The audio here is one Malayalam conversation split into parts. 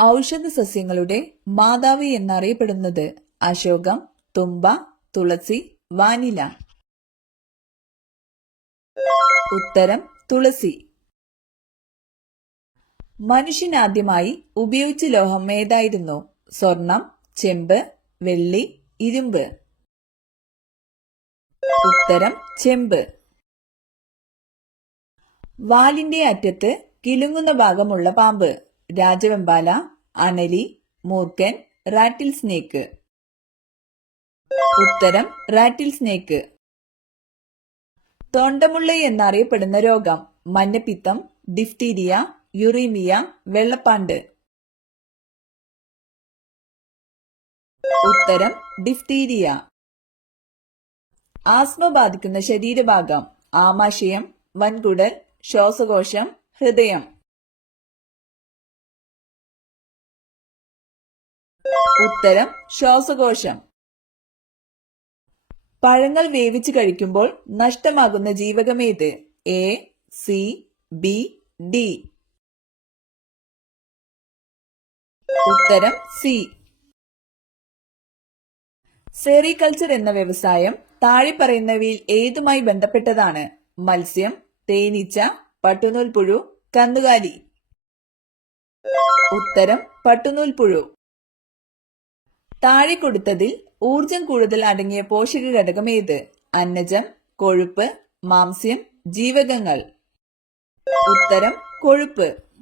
ഔഷധ സസ്യങ്ങളുടെ മാതാവ് എന്നറിയപ്പെടുന്നത് അശോകം, തുമ്പ, തുളസി, വാനില. ഉത്തരം തുളസി. മനുഷ്യനാദ്യമായി ഉപയോഗിച്ച ലോഹം ഏതായിരുന്നു? സ്വർണം, ചെമ്പ്, വെള്ളി, ഇരുമ്പ്. ഉത്തരം ചെമ്പ്. വാലിന്റെ അറ്റത്ത് കിലുങ്ങുന്ന ഭാഗമുള്ള പാമ്പ്? രാജവെമ്പാല, അണലി, മൂർഖൻ, റാറ്റിൽ സ്നേക്ക്. ഉത്തരം റാറ്റിൽ സ്നേക്ക്. തൊണ്ടമുള്ള എന്നറിയപ്പെടുന്ന രോഗം? മഞ്ഞപ്പിത്തം, ഡിഫ്തീരിയ, യുറീമിയ, വെള്ളപ്പാണ്ട്. ഉത്തരം ഡിഫ്തീരിയ. ആസ്മ ബാധിക്കുന്ന ശരീരഭാഗം? ആമാശയം, വൻകുടൽ, ശ്വാസകോശം, ഹൃദയം. ഉത്തരം ശ്വാസകോശം. പഴങ്ങൾ വേവിച്ച് കഴിക്കുമ്പോൾ നഷ്ടമാകുന്ന ജീവകമേത്? A, C, B, D. ഉത്തരം സി. സെറികൾച്ചർ എന്ന വ്യവസായം താഴെ പറയുന്നവയിൽ ഏതുമായി ബന്ധപ്പെട്ടതാണ്? മത്സ്യം, തേനീച്ച, പട്ടുനൂൽപ്പുഴു, കന്നുകാലി. ഉത്തരം പട്ടുനൂൽപ്പുഴു. താഴെ കൊടുത്തതിൽ ഊർജം കൂടുതൽ അടങ്ങിയ പോഷക ഘടകം ഏത്? അന്നജം, കൊഴുപ്പ്, മാംസ്യം, ജീവകങ്ങൾ. ഉത്തരം കൊഴുപ്പ്.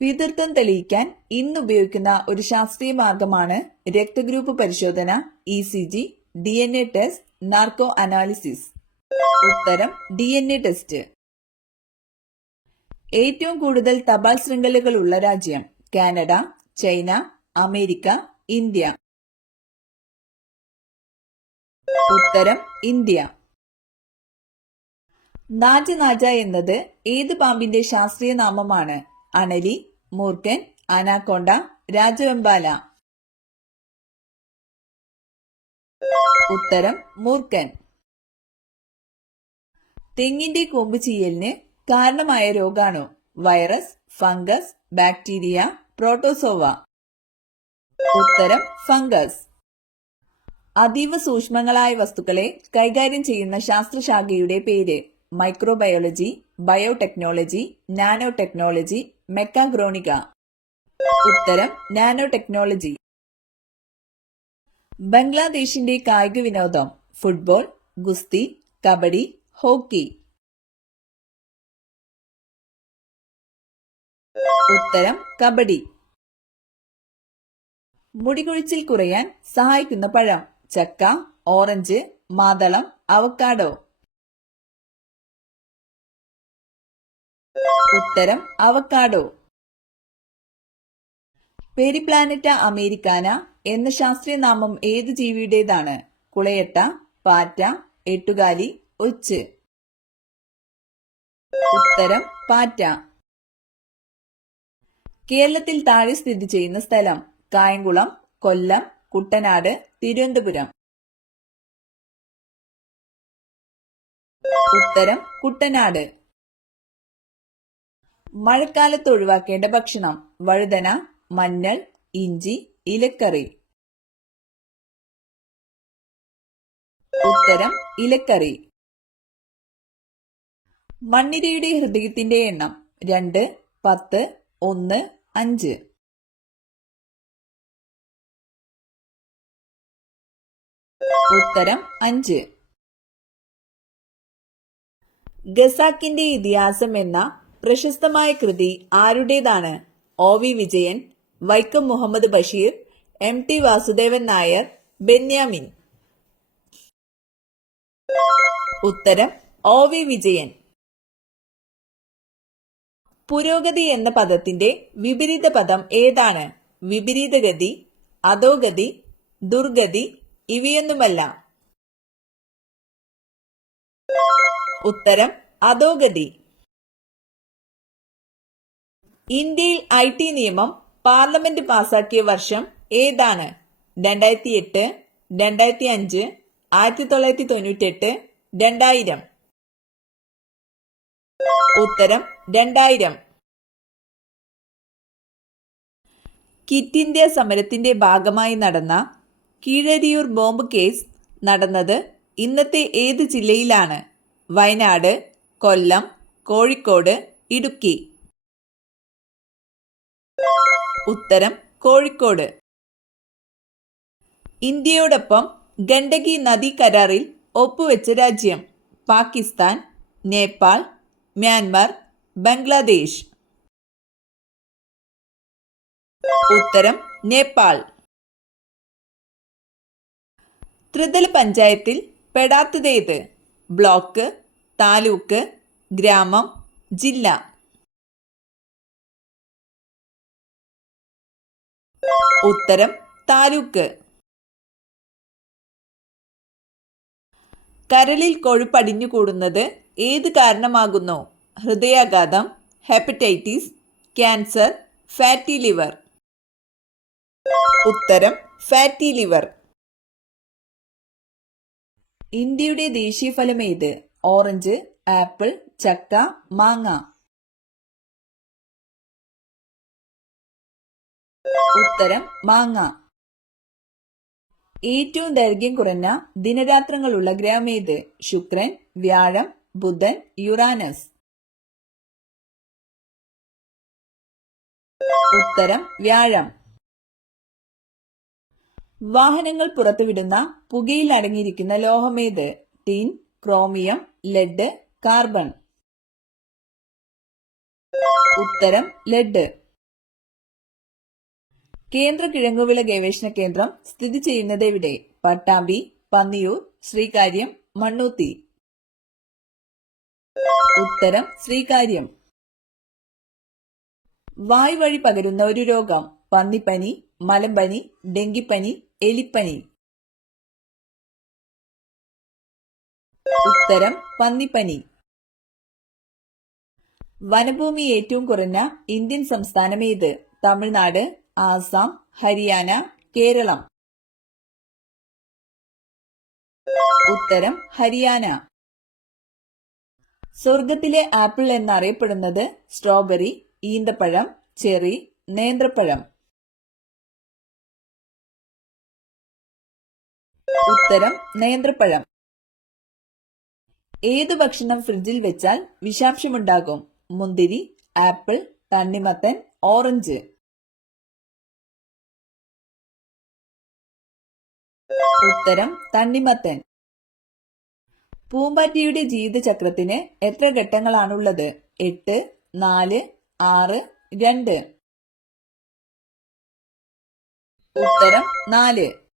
പിതൃത്വം തെളിയിക്കാൻ ഇന്ന് ഉപയോഗിക്കുന്ന ഒരു ശാസ്ത്രീയ മാർഗമാണ് രക്തഗ്രൂപ്പ് പരിശോധന, ECG, DNA test, narco analysis. ഉത്തരം DNA ടെസ്റ്റ്. ഏറ്റവും കൂടുതൽ തപാൽ ശൃംഖലകളുള്ള രാജ്യം? Canada, China, America, India. ഉത്തരം ഇന്ത്യ. നാജനാജ എന്നത് ഏത് പാമ്പിന്റെ ശാസ്ത്രീയ നാമമാണ്? അണലി, മൂർഖൻ, അനാക്കോണ്ട, രാജവെമ്പാല. ഉത്തരം മൂർഖൻ. തെങ്ങിന്റെ കൊമ്പ് ചീയലിന് കാരണമായ രോഗാണു? Virus, fungus, bacteria, protozoa. ഉത്തരം ഫംഗസ്. അതീവ സൂക്ഷ്മങ്ങളായ വസ്തുക്കളെ കൈകാര്യം ചെയ്യുന്ന ശാസ്ത്രശാഖയുടെ പേര്? Microbiology, biotechnology, nanotechnology, mechatronics. ഉത്തരം നാനോ ടെക്നോളജി. ബംഗ്ലാദേശിന്റെ കായിക വിനോദം? ഫുട്ബോൾ, ഗുസ്തി, കബഡി, ഹോക്കി. ഉത്തരം കബഡി. മുടികൊഴിച്ചിൽ കുറയാൻ സഹായിക്കുന്ന പഴം? ചക്ക, ഓറഞ്ച്, മാതളം, അവക്കാഡോ. ഉത്തരം അവക്കാഡോ. പെരിപ്ലാനറ്റ അമേരിക്കാന എന്ന ശാസ്ത്രീയ നാമം ഏത് ജീവിയുടേതാണ്? കുളയട്ട, പാറ്റ, എട്ടുകാലി, ഒച്ച്. ഉത്തരം പാറ്റ. കേരളത്തിൽ താഴെ സ്ഥിതി ചെയ്യുന്ന സ്ഥലം? കായംകുളം, കൊല്ലം, കുട്ടനാട്, തിരുവനന്തപുരം. ഉത്തരം കുട്ടനാട്. മഴക്കാലത്ത് ഒഴിവാക്കേണ്ട ഭക്ഷണം? വഴുതന, മഞ്ഞൾ, ഇഞ്ചി, ഇലക്കറി. ഉത്തരം ഇലക്കറി. മണ്ണിരയുടെ ഹൃദയത്തിന്റെ എണ്ണം? 2, 10, 1, 5. ഉത്തരം 5. ഖസാക്കിന്റെ ഇതിഹാസം എന്ന പ്രശസ്തമായ കൃതി ആരുടേതാണ്? OV Vijayan, Vaikom Muhammad Basheer, MT Vasudevan Nair, Benyamin. ഉത്തരം OV വിജയൻ. പുരോഗതി എന്ന പദത്തിന്റെ വിപരീത പദം ഏതാണ്? വിപരീതഗതി, അധോഗതി, ദുർഗതി, ഇവയൊന്നുമല്ല. ഉത്തരം അധോഗതി. ഇന്ത്യയിൽ IT നിയമം പാർലമെന്റ് പാസാക്കിയ വർഷം ഏതാണ്? 2008, 2005, 1998, 2000. ഉത്തരം 2000. ക്വിറ്റ് ഇന്ത്യ സമരത്തിന്റെ ഭാഗമായി നടന്ന കീഴരിയൂർ ബോംബ് കേസ് നടന്നത് ഇന്നത്തെ ഏത് ജില്ലയിലാണ്? വയനാട്, കൊല്ലം, കോഴിക്കോട്, ഇടുക്കി. ഉത്തരം കോഴിക്കോട്. ഇന്ത്യയോടൊപ്പം ഗണ്ഡകി നദീ കരാറിൽ ഒപ്പുവെച്ച രാജ്യം? പാകിസ്ഥാൻ, നേപ്പാൾ, മ്യാൻമർ, ബംഗ്ലാദേശ്. ഉത്തരം നേപ്പാൾ. ത്രിതല പഞ്ചായത്തിൽ പെടാത്തതേത്? ബ്ലോക്ക്, താലൂക്ക്, ഗ്രാമം, ജില്ല. ഉത്തരം താലൂക്ക്. കരളിൽ കൊഴുപ്പടിഞ്ഞുകൂടുന്നത് ഏത് കാരണമാകുന്നു? ഹൃദയാഘാതം, ഹെപ്പറ്റൈറ്റിസ്, ക്യാൻസർ, ഫാറ്റി ലിവർ. ഉത്തരം ഫാറ്റി ലിവർ. ഇന്ത്യയുടെ ദേശീയ ഫലം ഏത്? ഓറഞ്ച്, ആപ്പിൾ, ചക്ക, മാങ്ങ. ഉത്തരം മാങ്ങ. ഏറ്റവും ദൈർഘ്യം കുറഞ്ഞ ദിനരാത്രങ്ങളുള്ള ഗ്രഹം ഏത്? ശുക്രൻ, വ്യാഴം, ബുധൻ, യുറാനസ്. ഉത്തരം വ്യാഴം. വാഹനങ്ങൾ പുറത്തുവിടുന്ന പുകയിൽ അടങ്ങിയിരിക്കുന്ന ലോഹമേത്? Tin, chromium, lead, carbon. ഉത്തരം ലെഡ്. കേന്ദ്ര കിഴങ്ങുവിള ഗവേഷണ കേന്ദ്രം സ്ഥിതി ചെയ്യുന്നത് എവിടെ? പട്ടാമ്പി, പന്നിയൂർ, ശ്രീകാര്യം, മണ്ണൂത്തി. ഉത്തരം ശ്രീകാര്യം. വായു വഴി പകരുന്ന ഒരു രോഗം? പന്നിപ്പനി, മലമ്പനി, ഡെങ്കിപ്പനി, എലിപ്പനി. ഉത്തരം പന്നിപ്പനി. വനഭൂമി ഏറ്റവും കുറഞ്ഞ ഇന്ത്യൻ സംസ്ഥാനം ഏത്? തമിഴ്നാട്, ആസാം, ഹരിയാന, കേരളം. ഉത്തരം ഹരിയാന. സ്വർഗത്തിലെ ആപ്പിൾ എന്നറിയപ്പെടുന്നത്? സ്ട്രോബെറി, ഈന്തപ്പഴം, ചെറി, നേന്ത്രപ്പഴം. ഉത്തരം നേന്ത്രപ്പഴം. ഏതു ഭക്ഷണം ഫ്രിഡ്ജിൽ വെച്ചാൽ വിഷാംശമുണ്ടാകും? മുന്തിരി, ആപ്പിൾ, തണ്ണിമത്തൻ, ഓറഞ്ച്. ഉത്തരം തണ്ണിമത്തൻ. പൂമ്പാറ്റയുടെ ജീവിതചക്രത്തിന് എത്ര ഘട്ടങ്ങളാണുള്ളത്? 8, 4, 6, 2. ഉത്തരം 4.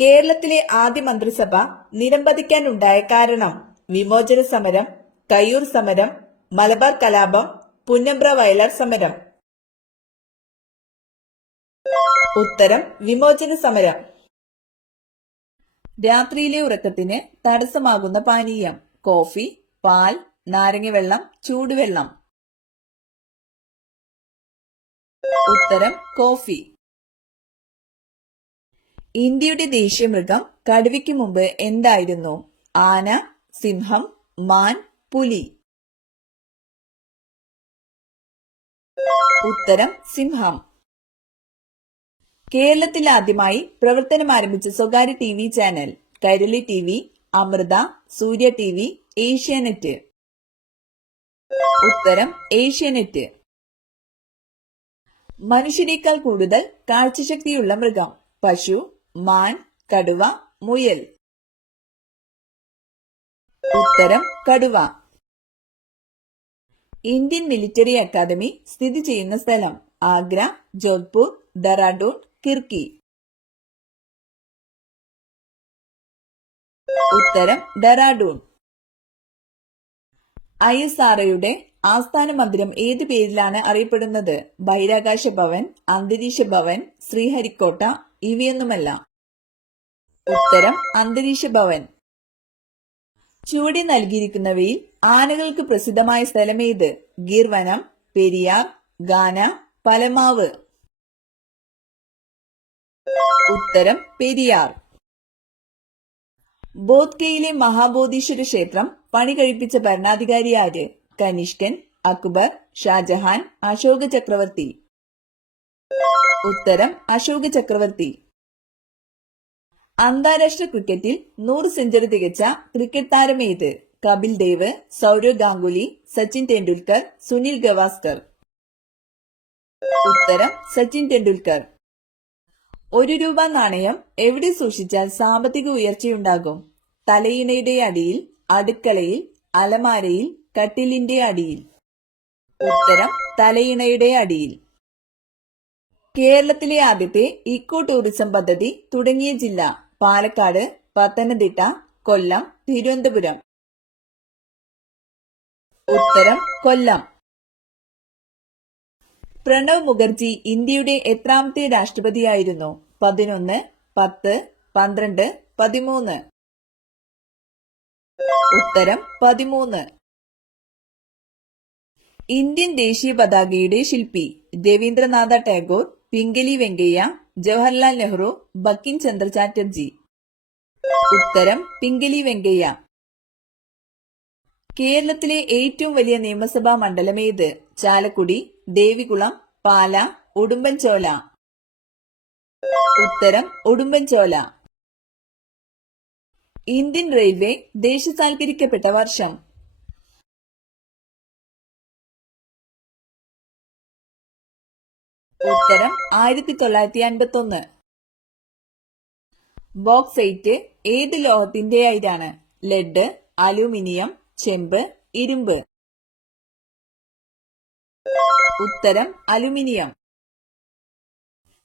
കേരളത്തിലെ ആദ്യ മന്ത്രിസഭ നിലംപതിക്കാനുണ്ടായ കാരണം? വിമോചന സമരം, കയ്യൂർ സമരം, മലബാർ കലാപം, പുന്നമ്പ്ര വയലാർ സമരം. ഉത്തരം വിമോചന സമരം. രാത്രിയിലെ ഉറക്കത്തിന് തടസ്സമാകുന്ന പാനീയം? കോഫി, പാൽ, നാരങ്ങവെള്ളം, ചൂടുവെള്ളം. ഉത്തരം കോഫി. ഇന്ത്യയുടെ ദേശീയ മൃഗം കടുവയ്ക്ക് മുമ്പ് എന്തായിരുന്നു? ആന, സിംഹം, മാൻ, പുലി. ഉത്തരം സിംഹം. കേരളത്തിൽ ആദ്യമായി പ്രവർത്തനം ആരംഭിച്ച സ്വകാര്യ TV channel? Kairali TV, Amrita, Surya TV, Asianet. ഉത്തരം ഏഷ്യാനെറ്റ്. മനുഷ്യനേക്കാൾ കൂടുതൽ കാഴ്ചശക്തിയുള്ള മൃഗം? പശു, മാൻ, കടുവ, മുയൽ. ഉത്തരം കടുവ. ഇന്ത്യൻ മിലിറ്ററി അക്കാദമി സ്ഥിതി ചെയ്യുന്ന സ്ഥലം? ആഗ്ര, ജോധ്പൂർ, ഡെറാഡൂൺ, കിർക്കി. ഉത്തരം ഡെറാഡൂൺ. ISROയുടെ ആസ്ഥാന മന്ദിരം ഏത് പേരിലാണ് അറിയപ്പെടുന്നത്? ബഹിരാകാശ ഭവൻ, അന്തരീക്ഷ ഭവൻ, ശ്രീഹരിക്കോട്ട, ഇവയൊന്നുമല്ല. ഉത്തരം അന്തരീക്ഷ ഭവൻ. ചുവടെ നൽകിയിരിക്കുന്നവയിൽ ആനകൾക്ക് പ്രസിദ്ധമായ സ്ഥലമേത്? ഗിർ വനം, പെരിയാർ, ഗാന, പലമാവ്. ഉത്തരം പെരിയാർ. ബോധ്ഗയയിലെ മഹാബോധീശ്വര ക്ഷേത്രം പണി കഴിപ്പിച്ച ഭരണാധികാരി ആര്? കനിഷ്കൻ, അക്ബർ, ഷാജഹാൻ, അശോക ചക്രവർത്തി. ഉത്തരം അശോക ചക്രവർത്തി. അന്താരാഷ്ട്ര ക്രിക്കറ്റിൽ 100 സെഞ്ചുറി തികച്ച ക്രിക്കറ്റ് താരം ഏത്? കപിൽ ദേവ്, സൗരവ് ഗാംഗുലി, സച്ചിൻ ടെണ്ടുൽക്കർ, സുനിൽ ഗവാസ്കർ. ഉത്തരം സച്ചിൻ ടെണ്ടുൽക്കർ. 1 രൂപ നാണയം എവിടെ സൂക്ഷിച്ചാൽ സാമ്പത്തിക ഉയർച്ചയുണ്ടാകും? തലയിണയുടെ അടിയിൽ, അടുക്കളയിൽ, അലമാരയിൽ, കട്ടിലിന്റെ അടിയിൽ. ഉത്തരം തലയിണയുടെ അടിയിൽ. കേരളത്തിലെ ആദ്യത്തെ ഇക്കോ ടൂറിസം പദ്ധതി തുടങ്ങിയ ജില്ല? പാലക്കാട്, പത്തനംതിട്ട, കൊല്ലം, തിരുവനന്തപുരം. ഉത്തരം കൊല്ലം. പ്രണവ് മുഖർജി ഇന്ത്യയുടെ എത്രാമത്തെ രാഷ്ട്രപതിയായിരുന്നു? 11, 10, 12, 13. ഉത്തരം 13. ഇന്ത്യൻ ദേശീയ പതാകയുടെ ശില്പി? രവീന്ദ്രനാഥ ടാഗോർ, പിംഗലി വെങ്കയ്യ, ജവഹർലാൽ നെഹ്റു, ബങ്കിം ചന്ദ്ര ചാറ്റർജി. ഉത്തരം പിംഗലി വെങ്കയ്യ. കേരളത്തിലെ ഏറ്റവും വലിയ നിയമസഭാ മണ്ഡലം ഏത്? ചാലക്കുടി, ദേവികുളം, പാല, ഉടുമ്പൻചോല. ഉത്തരം ഉടുമ്പൻചോല. ഇന്ത്യൻ റെയിൽവേ ദേശസാൽക്കരിക്കപ്പെട്ട വർഷം? ഉത്തരം 1951. ബോക്സൈറ്റ് ഏത് ലോഹത്തിന്റെ അയിരാണ്? ലെഡ്, അലൂമിനിയം, ചെമ്പ്, ഇരുമ്പ്. ഉത്തരം അലുമിനിയം.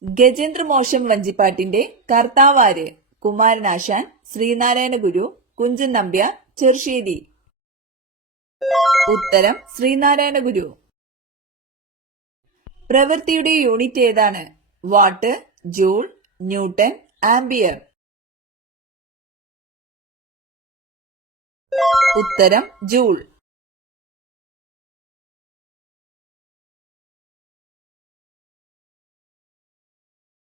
ഗജേന്ദ്രമോക്ഷം വഞ്ചിപ്പാട്ടിന്റെ കർത്താവാര്? കുമാരനാശാൻ, ശ്രീനാരായണ ഗുരു, കുഞ്ചൻ നമ്പ്യാർ, ചെറുശ്ശേരി. ഉത്തരം ശ്രീനാരായണ ഗുരു. പ്രവൃത്തിയുടെ യൂണിറ്റ് ഏതാണ്? What, joule, newton, ampere. ഉത്തരം ജൂൾ.